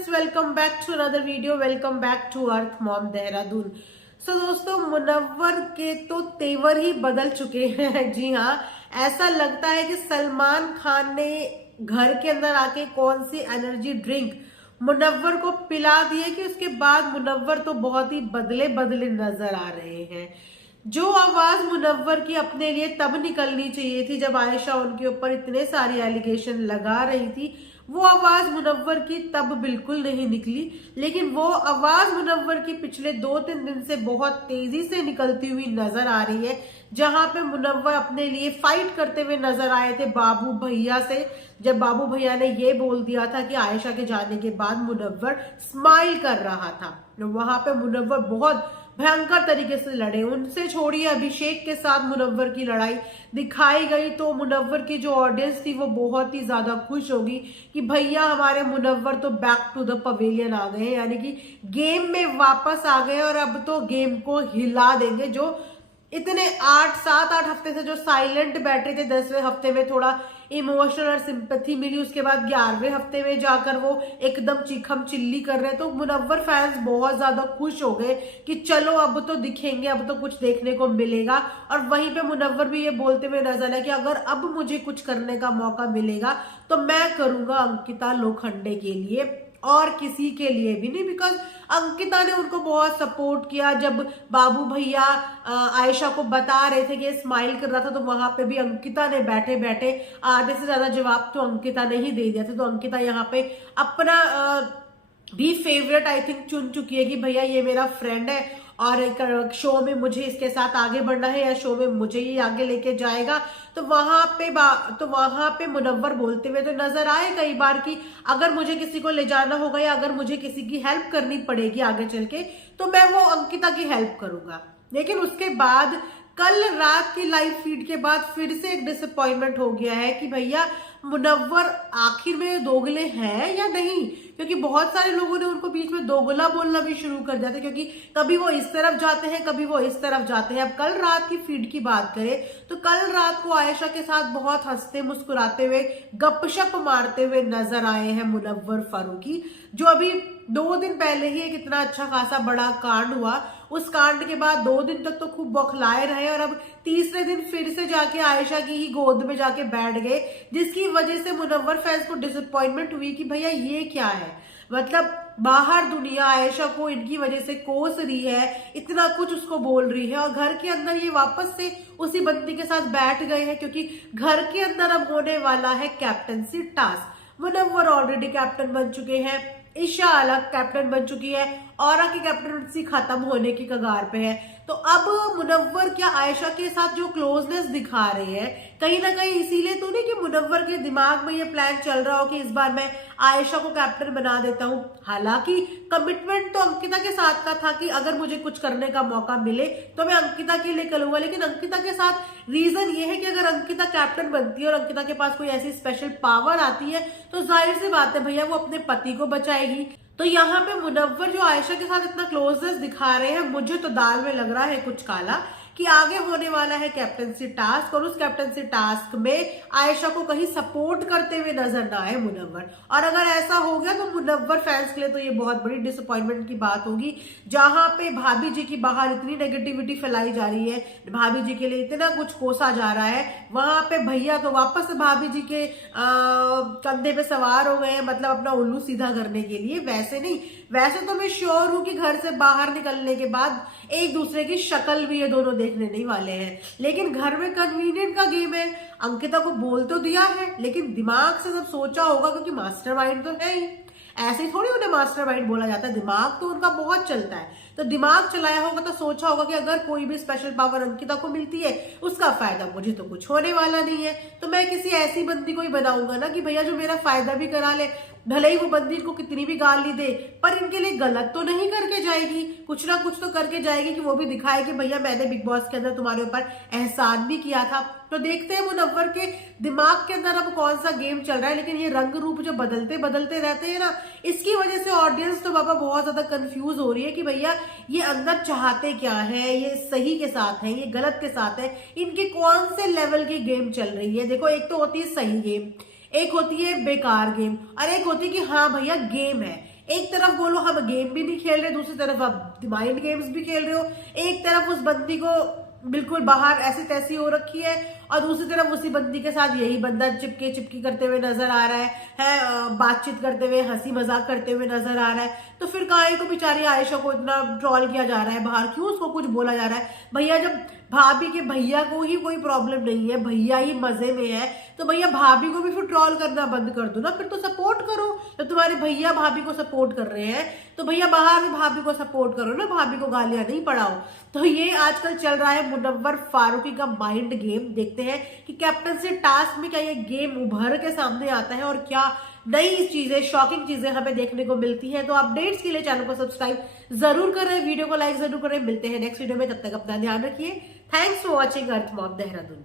Friends, welcome back to another video. Welcome back to earth mom Dehradun. दोस्तों, मुनव्वर के तो तेवर ही बदल चुके हैं। जी हाँ, ऐसा लगता है कि सलमान खान ने घर के अंदर आके कौन सी एनर्जी ड्रिंक मुनव्वर को पिला दी है कि उसके बाद मुनव्वर तो बहुत ही बदले बदले नजर आ रहे हैं। जो आवाज मुनव्वर की अपने लिए तब निकलनी चाहिए थी जब आयशा उनके ऊपर इतने सारी एलिगेशन लगा रही थी, वो आवाज मुनव्वर की तब बिल्कुल नहीं निकली। लेकिन वो आवाज मुनव्वर की पिछले 2-3 दिन से बहुत तेजी से निकलती हुई नजर आ रही है, जहां पे मुनव्वर अपने लिए फाइट करते हुए नजर आए थे बाबू भैया से। जब बाबू भैया ने ये बोल दिया था कि आयशा के जाने के बाद मुनव्वर स्माइल कर रहा था, वहां पे मुनव्वर बहुत भयंकर तरीके से लड़े। उनसे छोड़िए, अभिषेक के साथ मुनव्वर की लड़ाई दिखाई गई तो मुनव्वर की जो ऑडियंस थी वो बहुत ही ज्यादा खुश होगी कि भैया हमारे मुनव्वर तो बैक टू द पवेलियन आ गए, यानी कि गेम में वापस आ गए और अब तो गेम को हिला देंगे। जो इतने 7-8 हफ्ते से जो साइलेंट बैठे थे, 10वें हफ्ते में थोड़ा इमोशनल और सिंपैथी मिली, उसके बाद 11वें हफ्ते में जाकर वो एकदम चीखम चिल्ली कर रहे हैं। तो मुनव्वर फैंस बहुत ज्यादा खुश हो गए कि चलो अब तो दिखेंगे, अब तो कुछ देखने को मिलेगा। और वहीं पे मुनव्वर भी ये बोलते हुए नजर है कि अगर अब मुझे कुछ करने का मौका मिलेगा तो मैं करूंगा अंकिता लोखंडे के लिए और किसी के लिए भी नहीं। बिकॉज अंकिता ने उनको बहुत सपोर्ट किया। जब बाबू भैया आयशा को बता रहे थे कि स्माइल कर रहा था, तो वहां पे भी अंकिता ने बैठे बैठे आधे से ज्यादा जवाब तो अंकिता ने ही दे दिया था। तो अंकिता यहाँ पे अपना भी फेवरेट आई थिंक चुन चुकी है कि भैया ये मेरा फ्रेंड है और एक शो में मुझे इसके साथ आगे बढ़ना है या शो में मुझे ये आगे लेके जाएगा। तो वहां पे मुनव्वर बोलते हुए तो नजर आए कई बार कि अगर मुझे किसी को ले जाना होगा या अगर मुझे किसी की हेल्प करनी पड़ेगी आगे चल के, तो मैं वो अंकिता की हेल्प करूंगा। लेकिन उसके बाद कल रात की लाइव फीड के बाद फिर से एक डिसअपॉइंटमेंट हो गया है कि भैया मुनव्वर आखिर में दोगले हैं या नहीं, क्योंकि बहुत सारे लोगों ने उनको बीच में दोगला बोलना भी शुरू कर दिया था, क्योंकि कभी वो इस तरफ जाते हैं कभी वो इस तरफ जाते हैं। अब कल रात की फीड की बात करें तो कल रात को आयशा के साथ बहुत हंसते मुस्कुराते हुए गपशप मारते हुए नजर आए हैं मुनव्वर फारूकी। जो अभी 2 दिन पहले ही एक इतना अच्छा खासा बड़ा कांड हुआ, उस कांड के बाद 2 दिन तक तो खूब बौखलाए रहे और अब तीसरे दिन फिर से जाके आयशा की ही गोद में जाके बैठ गए, जिसकी वजह से मुनव्वर फैंस को डिसअपॉइंटमेंट हुई कि भैया ये क्या है। मतलब बाहर दुनिया आयशा को इनकी वजह से कोस रही है, इतना कुछ उसको बोल रही है, और घर के अंदर ये वापस से उसी बंदी के साथ बैठ गए हैं, क्योंकि घर के अंदर अब होने वाला है captaincy task. Munawar already captain बन चुके हैं, ईशा अलग कैप्टन बन चुकी है, औरा की कैप्टनसी खत्म होने की कगार पे है। तो अब मुनव्वर क्या आयशा के साथ जो क्लोजनेस दिखा रहे हैं, कहीं ना कहीं इसीलिए तो नहीं कि मुनव्वर के दिमाग में ये प्लान चल रहा हो कि इस बार मैं आयशा को कैप्टन बना देता हूं। हालांकि कमिटमेंट तो अंकिता के साथ का था कि अगर मुझे कुछ करने का मौका मिले तो मैं अंकिता के लिए करूंगा। लेकिन अंकिता के साथ रीजन ये है कि अगर अंकिता कैप्टन बनती है और अंकिता के पास कोई ऐसी स्पेशल पावर आती है तो जाहिर सी बात है भैया वो अपने पति को बचाएगी। तो यहाँ पे मुनव्वर जो आयशा के साथ इतना क्लोजनेस दिखा रहे हैं, मुझे तो दाल में लग रहा है कुछ काला कि आगे होने वाला है कैप्टनसी टास्क, और उस कैप्टनसी टास्क में आयशा को कहीं सपोर्ट करते हुए नजर ना आए मुनव्वर। और अगर ऐसा हो गया तो मुनव्वर फैंस के लिए तो ये बहुत बड़ी डिसअपॉइंटमेंट की बात होगी, जहां पे भाभी जी की बाहर इतनी नेगेटिविटी फैलाई जा रही है, भाभी जी के लिए इतना कुछ कोसा जा रहा है, वहां पे भैया तो वापस से भाभी जी के कंधे पे सवार हो गए हैं, मतलब अपना उल्लू सीधा करने के लिए। वैसे नहीं, वैसे तो मैं श्योर हूं कि घर से बाहर निकलने के बाद एक दूसरे की शक्ल भी ये दोनों देखने नहीं वाले हैं। लेकिन घर में कन्वीनियंट का गेम है, अंकिता को बोल तो दिया है लेकिन दिमाग से सब सोचा होगा, क्योंकि मास्टरमाइंड तो है ही। ऐसे ही थोड़ी उन्हें मास्टरमाइंड बोला जाता है, दिमाग तो उनका बहुत चलता है। तो दिमाग चलाया होगा तो सोचा होगा कि अगर कोई भी स्पेशल पावर अंकिता को मिलती है उसका फायदा मुझे तो कुछ होने वाला नहीं है, तो मैं किसी ऐसी बंदी को ही बनाऊंगा ना कि भैया जो मेरा फायदा भी करा ले, भले ही वो बंदी इनको कितनी भी गाली दे पर इनके लिए गलत तो नहीं करके जाएगी, कुछ ना कुछ तो करके जाएगी कि वो भी दिखाए कि भैया मैंने बिग बॉस के अंदर तुम्हारे ऊपर एहसान भी किया था। तो देखते हैं मुनव्वर के दिमाग के अंदर अब कौन सा गेम चल रहा है। लेकिन ये रंग रूप जो बदलते बदलते रहते हैं ना, इसकी वजह से ऑडियंस तो बाबा बहुत ज्यादा कंफ्यूज हो रही है कि भैया ये अंदर चाहते क्या है, ये सही के साथ है, ये गलत के साथ है, इनके कौन से लेवल की गेम चल रही है। देखो, एक तो होती है सही गेम, एक होती है बेकार गेम, और एक होती है कि हाँ भैया गेम है। एक तरफ बोलो हम गेम भी नहीं खेल रहे, दूसरी तरफ आप माइंड गेम्स भी खेल रहे हो। एक तरफ उस बंदी को बिल्कुल बाहर ऐसी तैसी हो रखी है और दूसरी तरफ उसी बंदी के साथ यही बंदा चिपके चिपकी करते हुए नजर आ रहा है, बातचीत करते हुए, हंसी मजाक करते हुए नजर आ रहा है। तो फिर काहे को बेचारी आयशा को इतना ट्रोल किया जा रहा है बाहर, क्यों उसको कुछ बोला जा रहा है? भैया जब भाभी के भैया को ही कोई प्रॉब्लम नहीं है, भैया ही मजे में है, तो भैया भाभी को भी फिर ट्रोल करना बंद कर दो ना, फिर तो सपोर्ट करो। जब तुम्हारे भैया भाभी को सपोर्ट कर रहे हैं तो भैया बाहर में भाभी को सपोर्ट करो ना, भाभी को गालियां नहीं पड़ाओ। तो ये आजकल चल रहा है मुनव्वर फारूकी का माइंड गेम। देखते हैं कि कैप्टनसी टास्क में क्या ये गेम उभर के सामने आता है और क्या नई चीजें, शॉकिंग चीजें हमें देखने को मिलती है। तो अपडेट्स के लिए चैनल को सब्सक्राइब जरूर करें, वीडियो को लाइक जरूर करें। मिलते हैं नेक्स्ट वीडियो में, तब तक अपना ध्यान रखिए। Thanks for watching earth mom Dehradun.